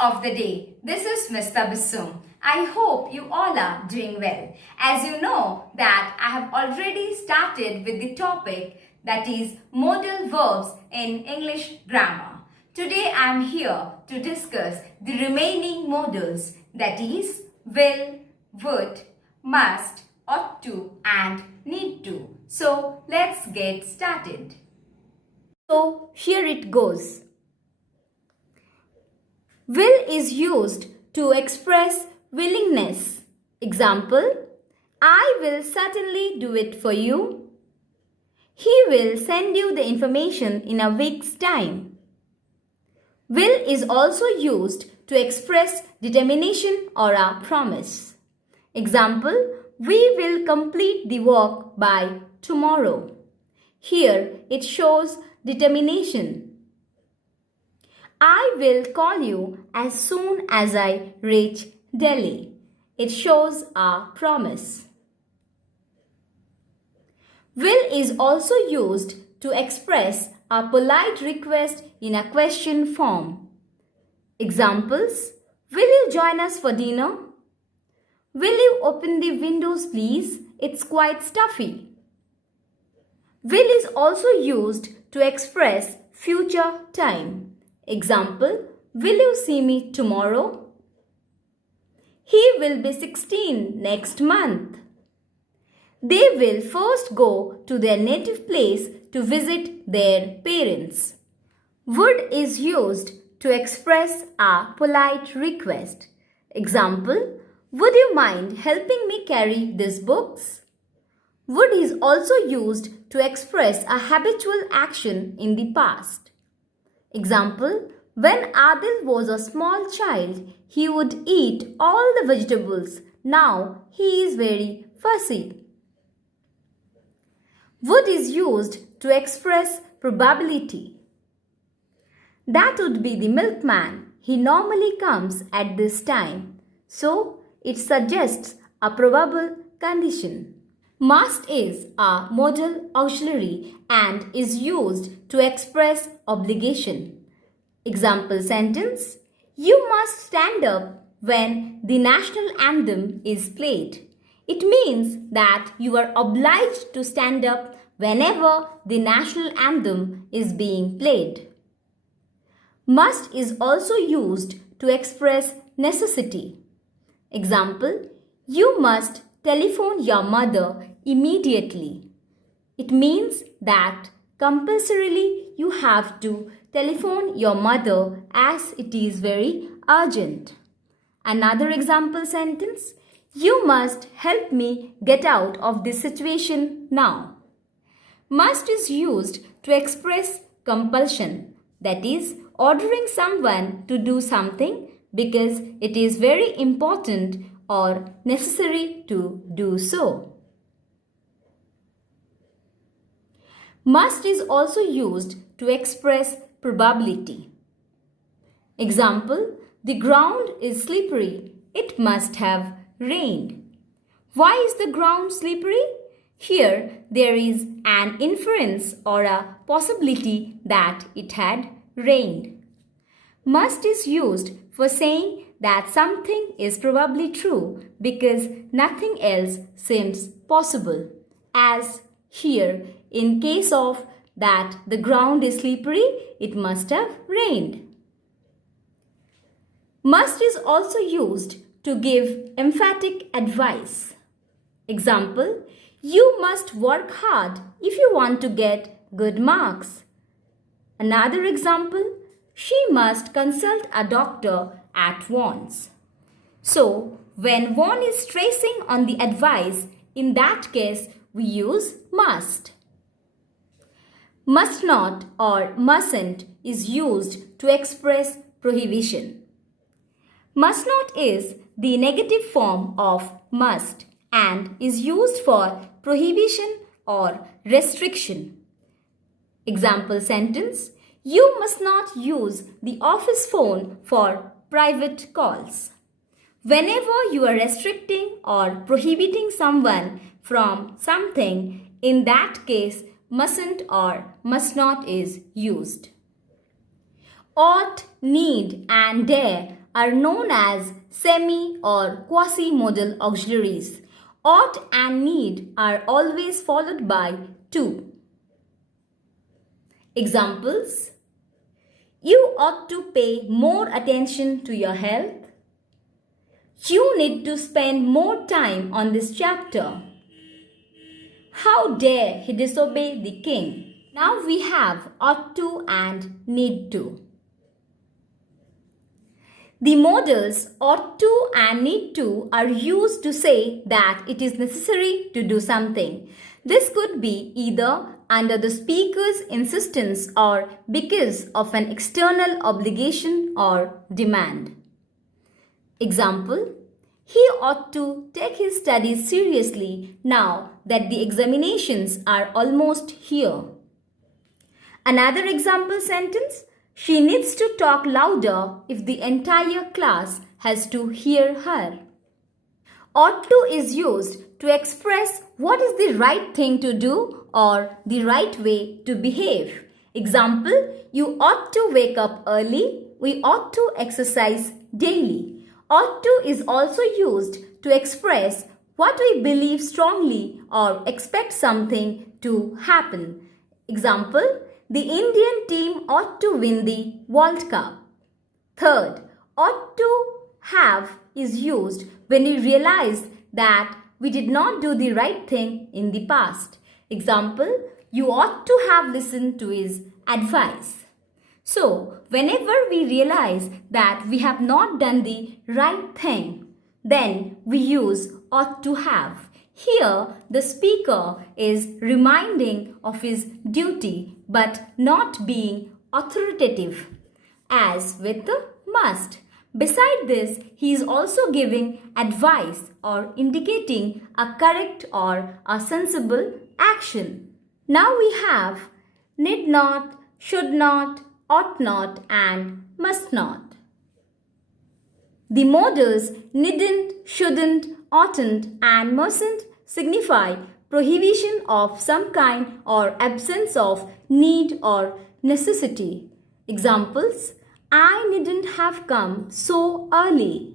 of the day. This is Ms. Tabassum. I hope you all are doing well. As you know that I have already started with the topic that is modal verbs in English grammar. Today I am here to discuss the remaining modals, that is will, would, must, ought to and need to. So let's get started. So here it goes. Will is used to express willingness. Example, I will certainly do it for you. He will send you the information in a week's time. Will is also used to express determination or a promise. Example, we will complete the work by tomorrow. Here it shows determination. I will call you as soon as I reach Delhi. It shows a promise. Will is also used to express a polite request in a question form. Examples, will you join us for dinner? Will you open the windows please? It's quite stuffy. Will is also used to express future time. Example, will you see me tomorrow? He will be 16 next month. They will first go to their native place to visit their parents. Would is used to express a polite request. Example, would you mind helping me carry these books? Would is also used to express a habitual action in the past. Example, when Adil was a small child, he would eat all the vegetables. Now he is very fussy. Would is used to express probability. That would be the milkman. He normally comes at this time. So it suggests a probable condition. Must is a modal auxiliary and is used to express obligation. Example sentence, you must stand up when the national anthem is played. It means that you are obliged to stand up whenever the national anthem is being played. Must is also used to express necessity. Example, you must telephone your mother immediately. It means that compulsorily you have to telephone your mother as it is very urgent. Another example sentence, you must help me get out of this situation now. Must is used to express compulsion, that is, ordering someone to do something because it is very important or necessary to do so. Must is also used to express probability. Example, the ground is slippery. It must have rained. Why is the ground slippery? Here there is an inference or a possibility that it had rained. Must is used for saying that something is probably true because nothing else seems possible. As here, in case of that the ground is slippery, it must have rained. Must is also used to give emphatic advice. Example, you must work hard if you want to get good marks. Another example, she must consult a doctor at once. So, when one is stressing on the advice, in that case, we use must. Must not or mustn't is used to express prohibition. Must not is the negative form of must and is used for prohibition or restriction. Example sentence, you must not use the office phone for private calls. Whenever you are restricting or prohibiting someone from something, in that case, mustn't or must not is used. Ought, need and dare are known as semi or quasi-modal auxiliaries. Ought and need are always followed by to. Examples: you ought to pay more attention to your health. You need to spend more time on this chapter. How dare he disobey the king? Now we have ought to and need to. The modals ought to and need to are used to say that it is necessary to do something. This could be either under the speaker's insistence or because of an external obligation or demand. Example: he ought to take his studies seriously now that the examinations are almost here. Another example sentence: she needs to talk louder if the entire class has to hear her. Ought to is used to express what is the right thing to do or the right way to behave. Example: you ought to wake up early. We ought to exercise daily. Ought to is also used to express what we believe strongly or expect something to happen. Example: the Indian team ought to win the World Cup. Third, ought to have is used when we realize that we did not do the right thing in the past. Example: you ought to have listened to his advice. So, whenever we realize that we have not done the right thing, then we use ought to have. Here, the speaker is reminding of his duty but not being authoritative, as with the must. Beside this, he is also giving advice or indicating a correct or a sensible action. Now we have need not, should not, ought not and must not. The modals needn't, shouldn't, oughtn't and mustn't signify prohibition of some kind or absence of need or necessity. Examples: I needn't have come so early.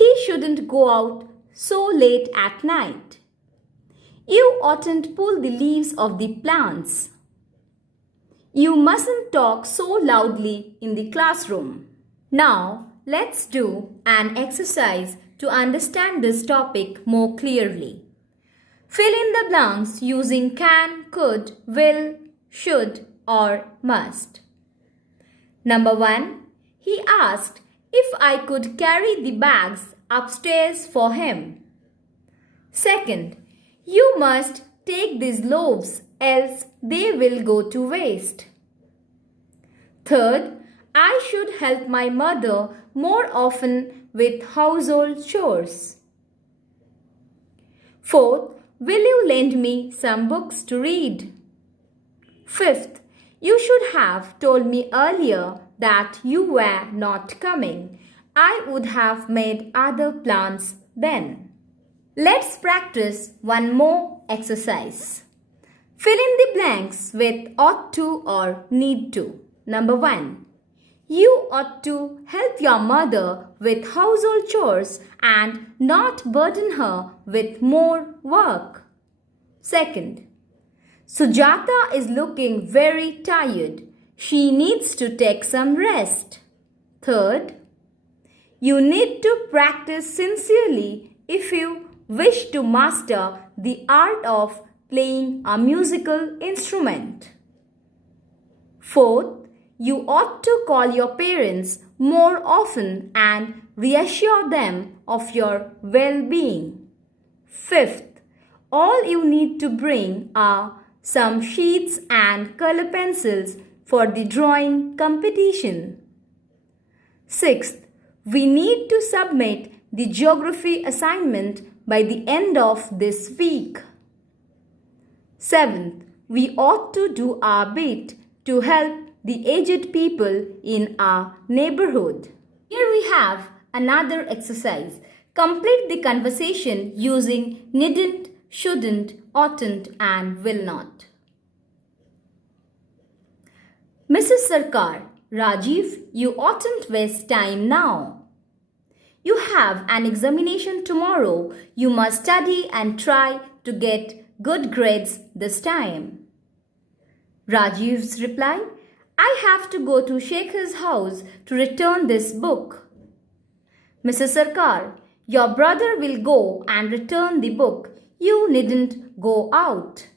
He shouldn't go out so late at night. You oughtn't pull the leaves of the plants. You mustn't talk so loudly in the classroom. Now, let's do an exercise to understand this topic more clearly. Fill in the blanks using can, could, will, should, or must. Number 1. He asked if I could carry the bags upstairs for him. Second, you must take these loaves, else they will go to waste. Third, I should help my mother more often with household chores. Fourth, will you lend me some books to read? Fifth, you should have told me earlier that you were not coming. I would have made other plans then. Let's practice one more exercise. Fill in the blanks with ought to or need to. Number 1. You ought to help your mother with household chores and not burden her with more work. Second, Sujata is looking very tired. She needs to take some rest. Third, you need to practice sincerely if you wish to master the art of playing a musical instrument. Fourth, you ought to call your parents more often and reassure them of your well-being. Fifth, all you need to bring are some sheets and color pencils for the drawing competition. Sixth, we need to submit the geography assignment by the end of this week. Seventh, we ought to do our bit to help the aged people in our neighborhood. Here we have another exercise. Complete the conversation using needn't, shouldn't, oughtn't and will not. Mrs. Sarkar, Rajiv, you oughtn't waste time now. You have an examination tomorrow. You must study and try to get good grades this time. Rajiv's reply, I have to go to Shekhar's house to return this book. Mrs. Sarkar, your brother will go and return the book. You needn't go out.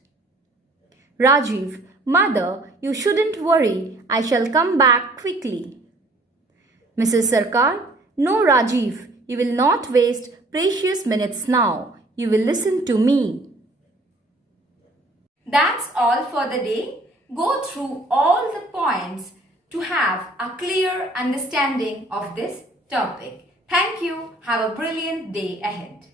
Rajiv, Mother, you shouldn't worry. I shall come back quickly. Mrs. Sarkar, no, Rajiv, you will not waste precious minutes now. You will listen to me. That's all for the day. Go through all the points to have a clear understanding of this topic. Thank you. Have a brilliant day ahead.